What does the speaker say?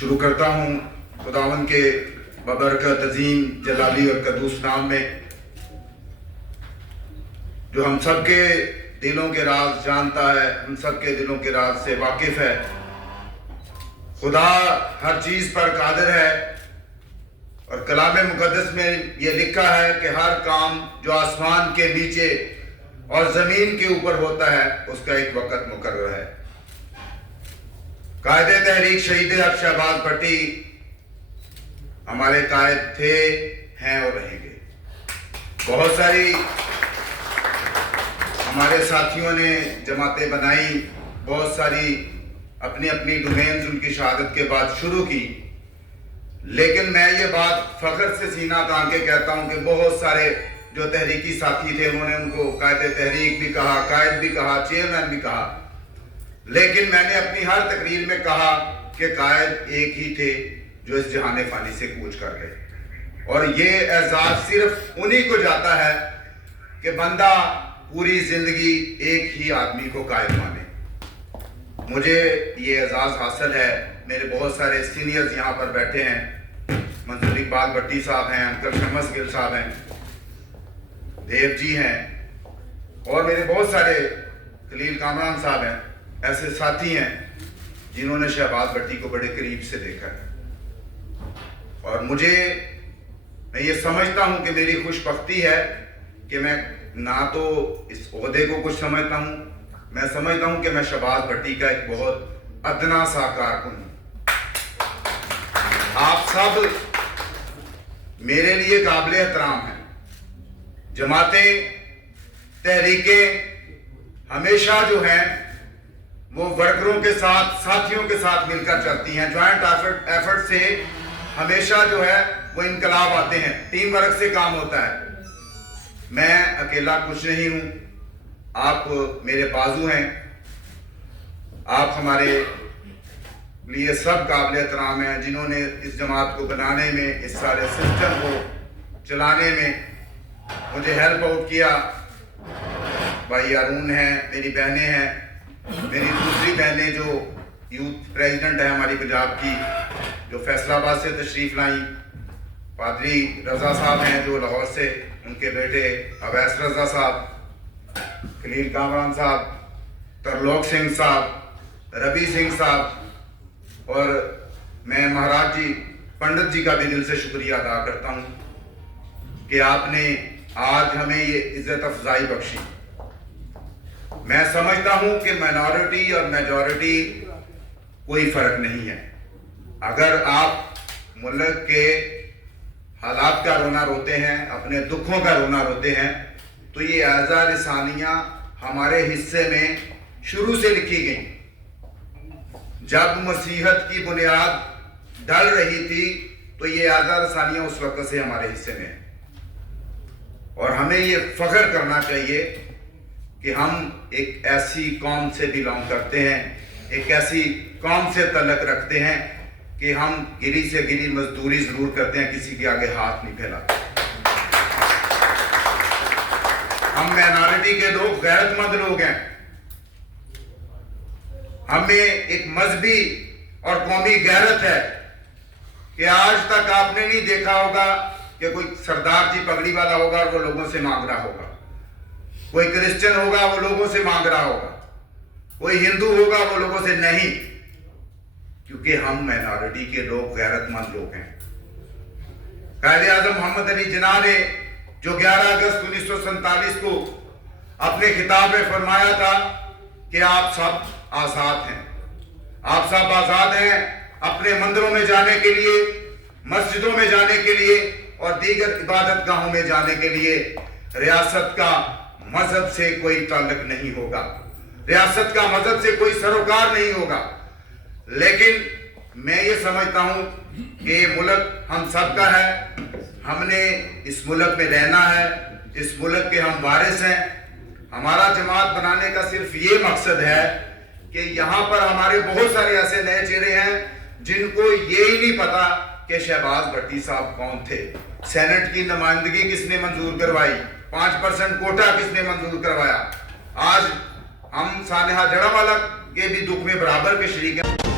शुरू करता हूँ खुदावन के बबरकत अजीम जलाली और कदूस नाम में, जो हम सब के दिलों के राज जानता है, हम सब के दिलों के राज से वाकिफ है। खुदा हर चीज पर कादिर है और कलाम मुकद्दस में ये लिखा है कि हर काम जो आसमान के नीचे और जमीन के ऊपर होता है उसका एक वक़्त मुकर्रर है। कायदे तहरीक शहीद हक शहबाज भट्टी हमारे कायद थे, हैं और रहेंगे। बहुत सारी हमारे साथियों ने जमातें बनाई, बहुत सारी अपनी अपनी डोमेन्स उनकी शहादत के बाद शुरू की, लेकिन मैं ये बात फख्र से सीना तान के कहता हूँ कि बहुत सारे जो तहरीकी साथी थे उन्होंने उनको कायदे तहरीक भी कहा, कायद भी कहा, चेयरमैन भी कहा, लेकिन मैंने अपनी हर तकरीर में कहा कि कायद एक ही थे जो इस जहाने फानी से कूच कर गए। और ये एजाज सिर्फ उन्हीं को जाता है कि बंदा पूरी जिंदगी एक ही आदमी को कायद माने। मुझे ये एजाज हासिल है। मेरे बहुत सारे सीनियर्स यहाँ पर बैठे हैं, मंसूर इकबाल भट्टी साहब हैं, अंकल शमस गिल साहब हैं, देव जी हैं, और मेरे बहुत सारे खलील कामरान साहब हैं। ऐसे साथी हैं जिन्होंने शहबाज भट्टी को बड़े करीब से देखा है। और मैं ये समझता हूं कि मेरी खुशबख्ती है कि मैं ना तो इस ओहदे को कुछ समझता हूं, मैं समझता हूं कि मैं शहबाज भट्टी का एक बहुत अदना सा कारकुन हूं। आप सब मेरे लिए काबिल एहतराम हैं। जमातें तहरीकें हमेशा जो हैं वो वर्करों के साथ, साथियों के साथ मिलकर चलती हैं। ज्वाइंट एफर्ट से हमेशा जो है वो इनकलाब आते हैं, टीम वर्क से काम होता है। मैं अकेला कुछ नहीं हूं, आप मेरे बाजू हैं, आप हमारे लिए सब काबिल एहतराम हैं जिन्होंने इस जमात को बनाने में, इस सारे सिस्टम को चलाने में मुझे हेल्प आउट किया। भाई अरुण हैं, मेरी बहनें हैं, मेरी दूसरी बहनें जो यूथ प्रेसिडेंट है हमारी पंजाब की, जो फैसलाबाद से तशरीफ लाई, पादरी रजा साहब हैं जो लाहौर से, उनके बेटे अवैस रजा साहब, खलील कामरान साहब, तरलोक सिंह साहब, रवि सिंह साहब, और मैं महाराज जी पंडित जी का भी दिल से शुक्रिया अदा करता हूँ कि आपने आज हमें ये इज्जत अफजाई बख्शी। मैं समझता हूं कि माइनॉरिटी और मेजॉरिटी कोई फर्क नहीं है। अगर आप मुल्क के हालात का रोना रोते हैं, अपने दुखों का रोना रोते हैं, तो ये आज़ा रिसानियां हमारे हिस्से में शुरू से लिखी गई। जब मसीहत की बुनियाद डल रही थी तो ये आज़ा रिसानियां उस वक्त से हमारे हिस्से में, और हमें ये फख्र करना चाहिए कि हम एक ऐसी कौम से बिलोंग करते हैं, एक ऐसी कौम से तल्लक रखते हैं कि हम गिरी से गिरी मजदूरी जरूर करते हैं, किसी के आगे हाथ नहीं फैलाते। हम माइनॉरिटी के लोग गैरतमंद लोग हैं। हमें एक मजहबी और कौमी गैरत है कि आज तक आपने नहीं देखा होगा कि कोई सरदार जी पगड़ी वाला होगा और वो लोगों से मांग रहा होगा, कोई क्रिश्चियन होगा वो लोगों से मांग रहा होगा, कोई हिंदू होगा वो लोगों से नहीं, क्योंकि हम माइनॉरिटी के लोग गैरतमंद लोग हैं। कायदे आज़म मोहम्मद अली जिन्ना ने जो 11 अगस्त 1947 को अपने खिताब में फरमाया था कि आप सब आजाद हैं, आप सब आजाद हैं अपने मंदिरों में जाने के लिए, मस्जिदों में जाने के लिए और दीगर इबादत गाहों में जाने के लिए। रियासत का मजहब से कोई ताल्लुक नहीं होगा, रियासत का मजहब से कोई सरोकार नहीं होगा, लेकिन मैं ये समझता हूं कि ये मुल्क हम सब का है, हमने इस मुल्क में रहना है, इस मुल्क के हम वारिस हैं। हमारा जमात बनाने का सिर्फ ये मकसद है कि यहाँ पर हमारे बहुत सारे ऐसे नए चेहरे हैं जिनको ये ही नहीं पता कि शहबाज भट्टी साहब कौन थे, सेनेट की नुमाइंदगी किसने मंजूर करवाई, 5% कोटा किसने मंजूर करवाया। आज हम सानेहा जड़ावाला के भी दुख में बराबर के शरीक हैं।